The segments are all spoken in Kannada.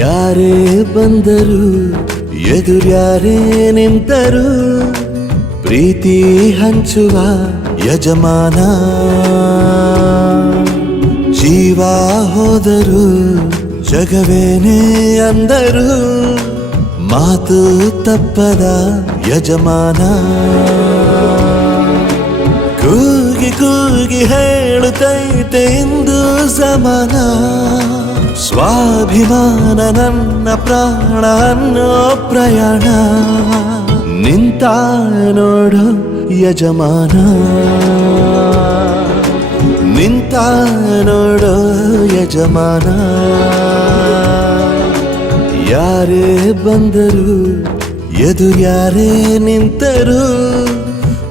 ಯಾರೇ ಬಂದರು ಎದುರ್ಯಾರೇ ನಿಂತರು ಪ್ರೀತಿ ಹಂಚುವ ಯಜಮಾನ ಜೀವ ಹೋದರು ಜಗವೇನೇ ಅಂದರು ಮಾತು ತಪ್ಪದ ಯಜಮಾನ ಕೂಗಿ ಕೂಗಿ ಹೇಳುತ್ತೈತೆ ಇಂದು ಸಮಾನ ಸ್ವಾಭಿಮಾನ ನನ್ನ ಪ್ರಾಣ ಅನ್ನೋ ಪ್ರಯಾಣ ನಿಂತ ನೋಡು ಯಜಮಾನ ನಿಂತ ನೋಡು ಯಜಮಾನ ಯಾರೇ ಬಂದರು ಎದುರ್ಯಾರೇ ನಿಂತರು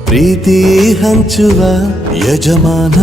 ಪ್ರೀತಿ ಹಂಚುವ ಯಜಮಾನ